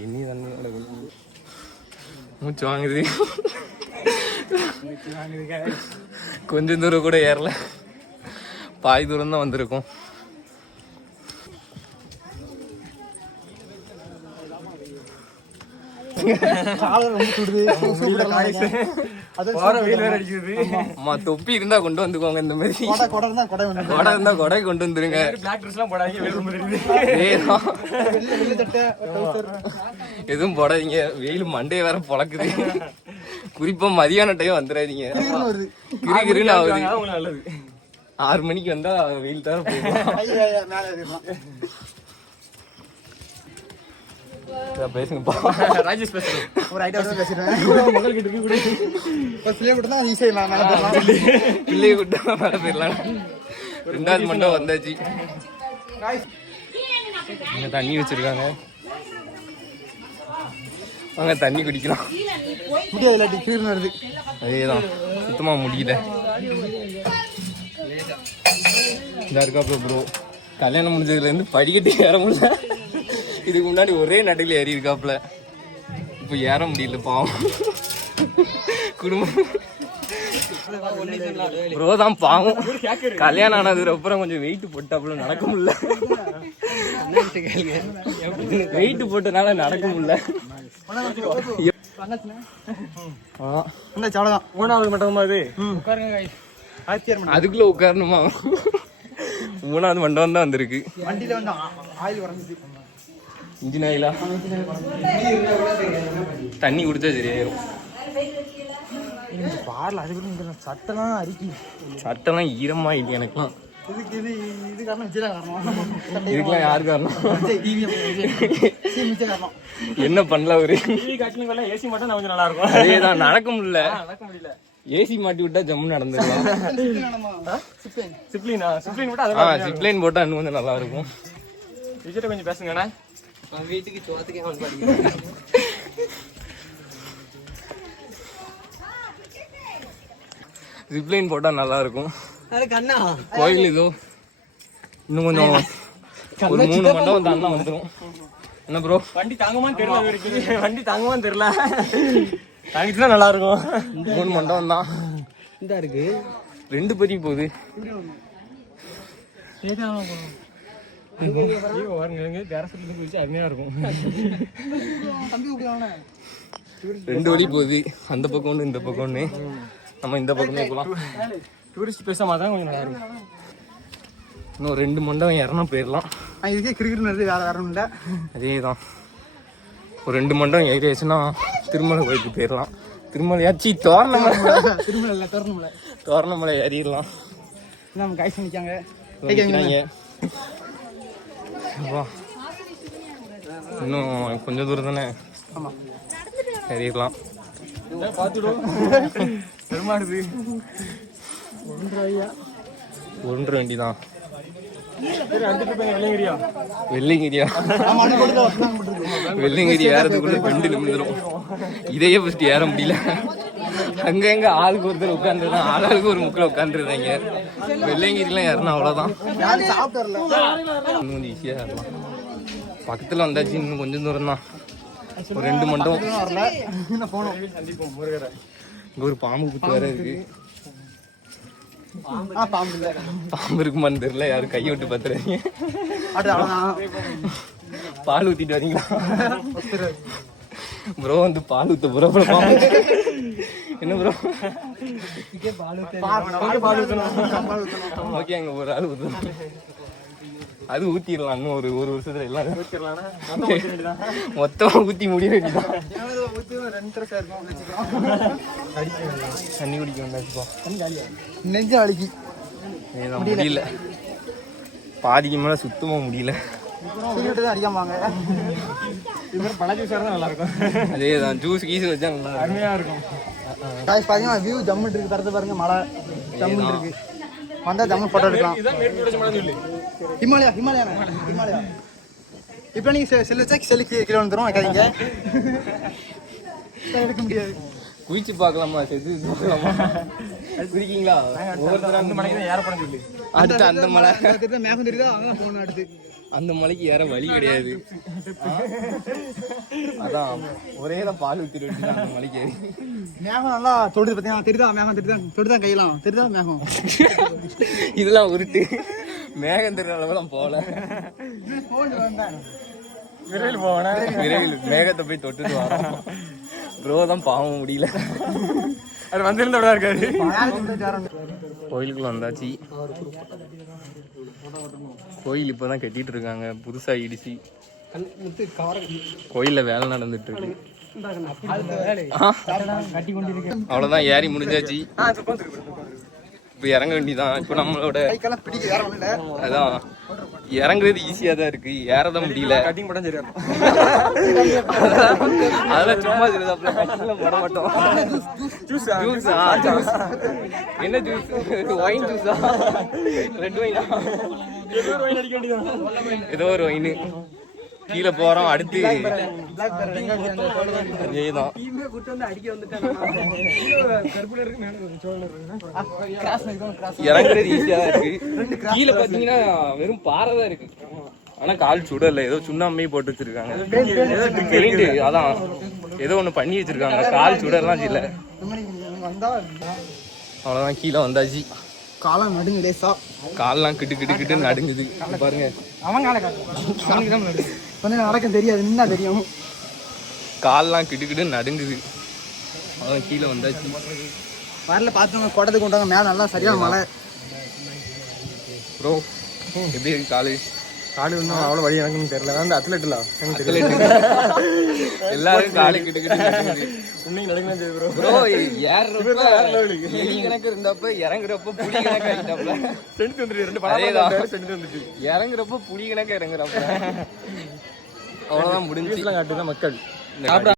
இனி தண்ணியோட மூச்சு வாங்குது. கொஞ்சம் தூரம் கூட ஏறல, பாதி தூரம் தான் வந்திருக்கும். தொப்பி இருந்தா கொண்டு வந்துக்கோங்க. இந்த மாதிரி கொடை இருந்தா கொடை கொண்டு வந்துருங்க. எதுவும் போடாதீங்க, வெயில் மண்டைய வேற பொழக்குது. குறிப்பா மதியான டைம் வந்துடாதீங்க, கிரிகிரின்னு ஆகுது. 6 மணிக்கு வந்தா வெயில் தவிர போயிடும். பேசுங்கப்பா. ராஜேஷ் பேசுறேன். ஒரு ஐடியா பேசுறேன். பிள்ளைய கூட்டா மேல போயிடலாம். 2வது மண்டபம் வந்தாச்சு. தண்ணி வச்சிருக்காங்க, வாங்க தண்ணி குடிக்கலாம். அதேதான், சுத்தமா முடியல. இதா இருக்காப்ல ப்ரோ, கல்யாணம் முடிஞ்சதுல இருந்து படிக்கட்டு ஏற முடியல. இதுக்கு முன்னாடி ஒரே நடையில ஏறி இருக்காப்ல, இப்ப ஏற முடியல பாவம். குடும்பம் ப்ரோ தான் பாவம். கல்யாணம் ஆனதுக்கு அப்புறம் கொஞ்சம் வெயிட் போட்டாப்புல, நடக்க முடியல. வெயிட் போட்டனால நடக்க முடியல. 3வது மண்டபமா இது? அதுக்குள்ள உட்காரணுமா? 3வது மண்டபம் தான் வந்திருக்கு. இன்ஜின் ஆயிலா? தண்ணி குடிச்சா சரியாயிரும். சட்டெல்லாம் ஈரமா இல்லை எனக்குலாம். இதுக்கெல்லாம் யாரு காரணம்? என்ன பண்ணல ஒரு ஏசி மட்டும் கொஞ்சம் நல்லா இருக்கும். அதேதான், நடக்க முடியல. ஏசி மாட்டி விட்டா ஜம்மு நடந்துடலாம். சிப்ளைன் போட்டா இன்னும் கொஞ்சம் நல்லா இருக்கும். விஜய் கொஞ்சம் பேசுங்கண்ணா. வீட்டுக்கு சோத்துக்கே அவன் படிக்கிறான். ஜிப்லைன் போட்டா நல்லா இருக்கும். கோயில் இதோ இன்னும் கொஞ்சம் ஒரு 3 மண்டபம் தாண்டா வந்துடும். என்ன ப்ரோ, வண்டி தாங்குமான்னு தெரியல. வண்டி தாங்குமான்னு தெரியல, தாங்கிச்சுன்னா நல்லா இருக்கும். 3 மண்டபம் தான் இந்த இருக்கு. 2 பதி போகுது. அருமையா இருக்கும். 2 வழி போகுது, அந்த பக்கம் ஒன்று இந்த பக்கம் ஒன்று. நம்ம இந்த பக்கமே போகலாம். டூரிஸ்ட் பிளேஸாக மாத்தான் கொஞ்சம் நல்லா இருக்கும். இன்னும் 2 மண்டபம் ஏறனா போயிடலாம். இதுக்கே கிரிக்கெட் வேற வேற இல்லை. அதே தான், ஒரு 2 மண்டபம் ஏறியாச்சுன்னா திருமலை கோயிலுக்கு போயிடலாம். திருமலையாச்சு தோரணமலை ஏறிடலாம். நம்ம கைஸ் நிற்காங்க. இன்னும் கொஞ்சம் தூரம் தானே ஏறிடலாம். ஒன்று வண்டிதான். வெள்ளிங்கிரியா? வெள்ளிங்கிரி ஏறதுக்குள்ள 2 நிமிடம். இதையே ஃபர்ஸ்ட் ஏற முடியல. அங்க ஆளுக்கு ஒருத்தர் உட்காந்துருந்தான், ஆளுக்கு ஒரு முக்கில் உட்காந்துருந்தாங்க. வெள்ளிங்கிரிலாம் ஏறணும், அவ்வளோதான். இன்னும் ஈஸியாக ஏறலாம். பக்கத்தில் வந்தாச்சு, இன்னும் கொஞ்சம் தூரம் தான். ஒரு 2 மண்டபம். இங்க ஒரு பாம்பு குத்து வேற இருக்கு. பாம்பு இருக்குமான்னு தெரியல, யாரும் கையை விட்டு பார்த்துறாங்க. பால் ஊத்திட்டு வரீங்களா ப்ரோ? வந்து பால் ஊத்த ப்ரோ. என்ன ப்ரோ, ஓகே அங்க ஒரு ஆள் ஊத்தணும். அது ஊத்திடலாம், இன்னும் ஒரு வருஷத்துல எல்லாரும் மொத்தமா ஊத்தி முடிய வேண்டியதான். தண்ணி குடிக்க முடியல, பாதிக்கு மேல சுத்தமா முடியல. அதேதான், ஜூஸ் கீஸ் வச்சா நல்லா அருமையா இருக்கும். பாத்தீங்கன்னா வியூ ஜம்மு இருக்கு, தரத்து பாருங்க, மழை ஜம்மு இருக்கு. வந்தா ஜம்மு போட்டோ எடுக்கலாம். ஹிமாலயா இப்ப நீங்க செல்லு கீழே வந்துடும், வைக்காதீங்க, எடுக்க முடியாது. குயிச்சு பார்க்கலாமா செது பார்க்கலாமா குதிக்கீங்களா ஒவ்வொருத்தரும் அந்த மலைக்கு தான் ஏற போன சொல்லி அடுத்து அந்த மலை மேகம் தெரியுதா அங்கே போகணும் அடுத்து அந்த மலைக்கு ஏற வழி கிடையாது அதான் ஒரே தான் பால் ஊற்றிட்டு அந்த மலைக்கு ஏறி மேகம் நல்லா தொடுது பார்த்தீங்கன்னா தெரியுதா மேகம் தொடுதான் கையெல்லாம் தெரியுதா மேகம் இதெல்லாம் உருட்டு மேகம் தெரியுற அளவுலாம் போகல விரைவில் போவேன் விரைவில் மேகத்தை போய் தொட்டுட்டு வரோம் ப்ரோ தான் பாவம் முடியல அது வந்திருந்தா இருக்காரு கோயிலுக்குள்ள வந்தாச்சு கோயில் இப்பதான் கட்டிட்டு இருக்காங்க புதுசா இடிச்சு கோயில்ல வேலை நடந்துட்டு இருக்கு அவ்வளவுதான் ஏறி முடிஞ்சாச்சு இப்ப இறங்க வேண்டியதான் இப்ப நம்மளோட அதான் இறங்குறது ஈஸியா தான் இருக்கு ஏறதான் முடியல கட்டிங் படம் சரியா அதெல்லாம் சும்மா தெரியுதாப்ல கட்டிங்ல போட மாட்டோம் என்ன ஜூஸ் ஒயின் ஜூஸா ரெட் ஒயினா ஏதோ ஒரு ஒயின் கீழே போறோம் அடுத்து அதேதான் இறங்குறது ஈஸியா தான் இருக்கு கீழே பாத்தீங்கன்னா வெறும் பாறை தான் இருக்கு ஆனா கால் சுடல ஏதோ சுண்ணாம்பே போட்டு வச்சிருக்காங்க பெயிண்ட் அதான் ஏதோ ஒண்ணு பண்ணி வச்சிருக்காங்க கால் சுடலாம் இல்ல அவ்வளவுதான் கீழே வந்தாச்சு காலம் நடுங்க லேசா கால்லாம் கிட்டு கிட்டு கிட்டு நடுங்குது பாருங்க அவன் கொஞ்சம் நடக்க தெரியாது என்ன தெரியும் கால்லாம் கிட்டு கிட்டு நடுங்குது அதான் கீழே வந்தாச்சு வரல பார்த்தவங்க கொடத்துக்கு கொண்டாங்க மேலே நல்லா சரியான மழை ப்ரோ எப்படி இருக்கு காலேஜ் காடு இன்னும் அவ்வளோ வழி எனக்குன்னு தெரியல அந்த அத்லெட்ல எல்லாரும் காலை கிட்டு கிட்டு உன்னைக்கு நடக்கணும் தெரியுது ப்ரோ ப்ரோ ஏறுறப்ப எலி கணக்கு இருந்தப்ப இறங்குறப்ப புலி கணக்கு ஆகிட்டப்ப சென்ட் வந்துட்டு ரெண்டு சென்ட் வந்துட்டு இறங்குறப்ப புலி கணக்கு இறங்குறப்ப அவ்வளவுதான் முடிஞ்சு காட்டுதான் மக்கள்